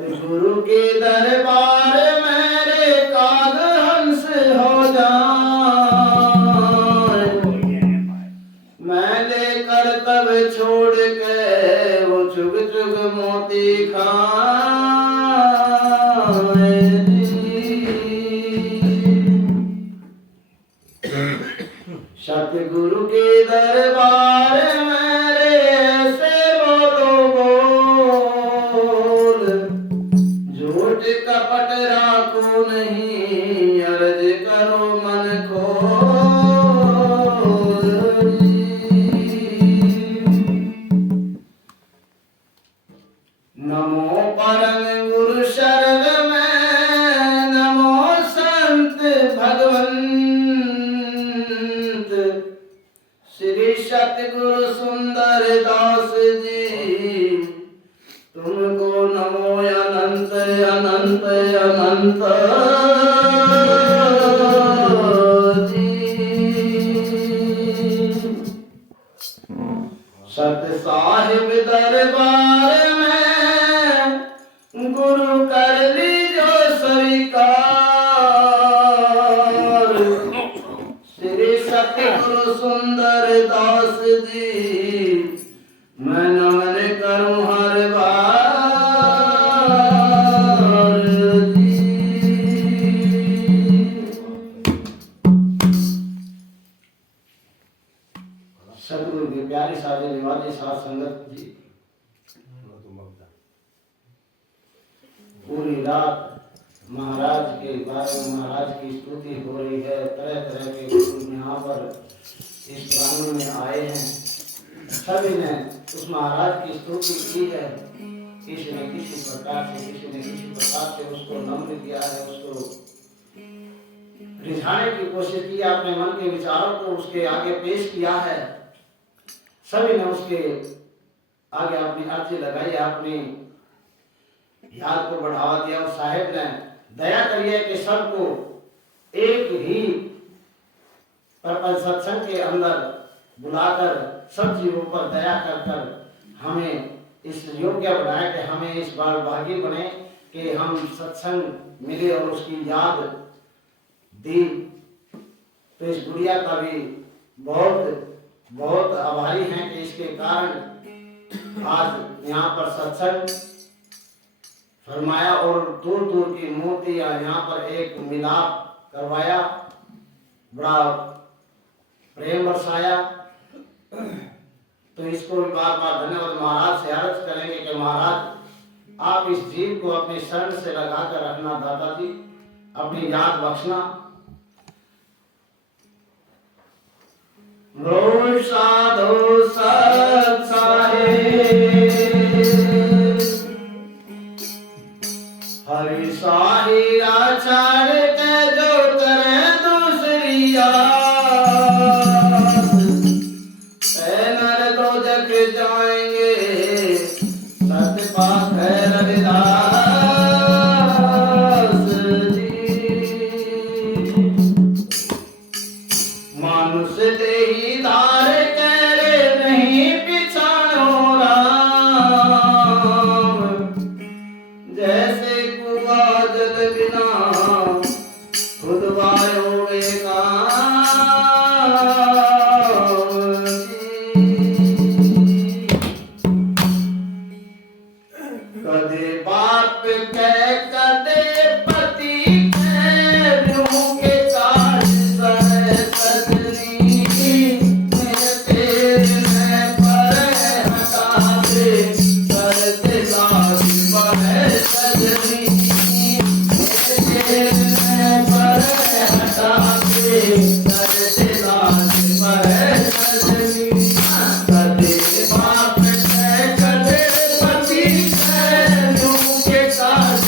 सतगुरु के दरबार मेरे काग हंस हो जाए, मैं लेकर तब छोड़ के वो चुग चुग मोती खाए। सतगुरु के दरबार मेरे ऐसे बोलो बोल, झूठ कपट राखो नहीं, अर्ज करो मन खोल। नमो परम गुरु शरण में, नमो संत भगवंत, श्री सतगुरु सुंदर दास जी, तुमको नमो अनंत अनंत अनंत जी। सत साहिब दरबार में गुरु कर लीजो स्वीकार, श्री सतगुरु सुंदर दास जी, मैं नमन करूं हर बार जी। सतगुरु की प्यारी साजने वाली साथ संगत जी, पूरी रात महाराज के बारे में महाराज की स्तुति हो रही है। तरह तरह के गुरु यहाँ पर इस प्रांगण में आए हैं, सभी ने उस महाराज की स्तुति की है। किसी ने किसी प्रकार से उसको नम्र किया है, उसको रिझाने की कोशिश की, अपने मन के विचारों को उसके आगे पेश किया है। सभी ने उसके आगे अपनी अर्जी लगाई, अपनी याद को बढ़ावा दिया। और साहेब ने दया करी है कि सबको एक ही प्रपंच सत्संग के अंदर बुलाकर सब जीवों पर दया कर कर हमें इस योग्य बनाए कि हमें इस बार भागी बने कि हम सत्संग मिले और उसकी याद दी। तो इस गुड़िया का भी बहुत बहुत आभारी हैं कि इसके कारण आज यहाँ पर सत्संग फरमाया और दूर दूर की मूर्तियां यहाँ पर एक मिलाप करवाया, बड़ा प्रेम बरसाया। तो इसको भी बार बार धन्यवाद महाराज से अर्ज करेंगे कि महाराज आप इस जीव को अपने शरण से लगाकर रखना, दाता जी अपनी याद बख्शना। साधु सत साहिब हरि साही आचार के जो करे दूसरी आस, नर दो जग जाएंगे सत्य पाठ है रविदास जी। मानुष देही धार करे नहीं पिछाड़ो राम, जैसे कुआ जल बिना खुद वायो कदे बाप के कदे पति के रूह के काज सहे सजनी, मैं तेरे में पर हटा दे करते लाज पर सजनी, मैं तेरे में पर हटा दे करते लाज पर सजनी। कदे बाप के कदे पति के रूह के काज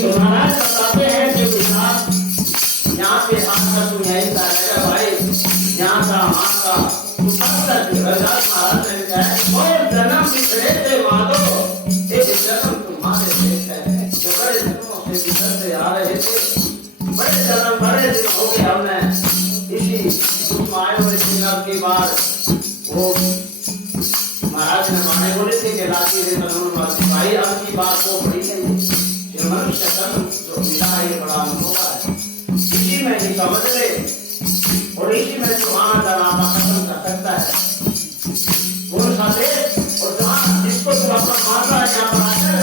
तो महाराज बताते हैं कि रघुनाथ महाराज ने कहा और जन्म बिछड़े थे माधो, एक जन्म तुम्हारे देश है, जो बड़े जन्मों से बिछड़ते आ रहे थे, बड़े जन्म बड़े दिन हो गए हमने इसी आए हुए दिन की बार वो महाराज ने माने बोले थे कि राजी रे भाई आपकी बात को बड़ी नहीं, जो मनुष्य जन्म जो मिला है ये बड़ा अनोखा है, इसी में ही समझ ले और इसी में तुम्हारा डरावा खत्म कर सकता है। कौन सा देश और जहाँ जिसको तुम अपना मानना है यहाँ पर आकर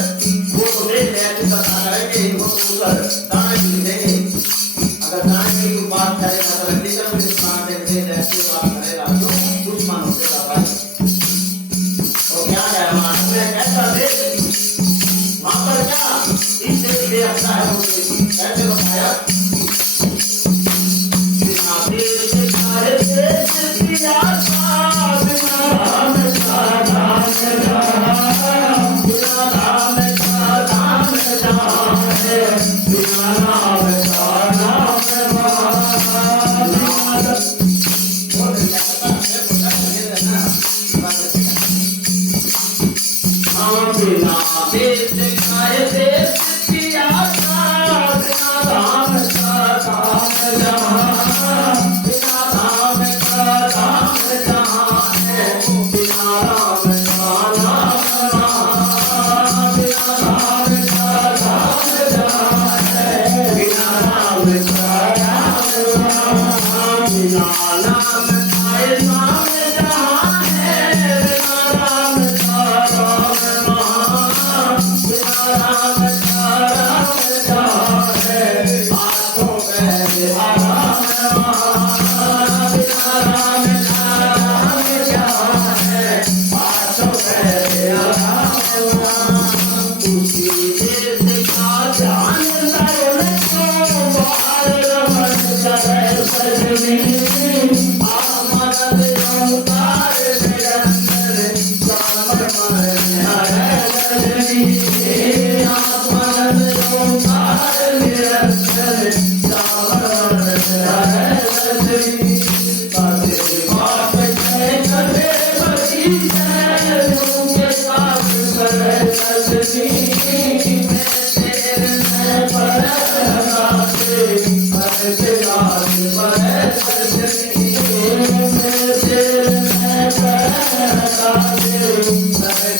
वो तो देख रहे हैं करना करेंगे वो ऊपर दाने भी देंगे, अगर दाने की कोई बात करेगा तो टीचर भी दुकान देंगे जैसे बात करेगा तो दुश्मन हो जाएगा भाई। और क्या कहे महाराज ने कैसा देश वहाँ पर क्या इस देश के लिए अच्छा है मुझे कैसे बताया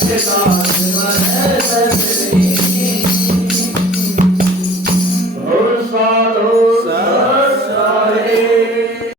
Krishna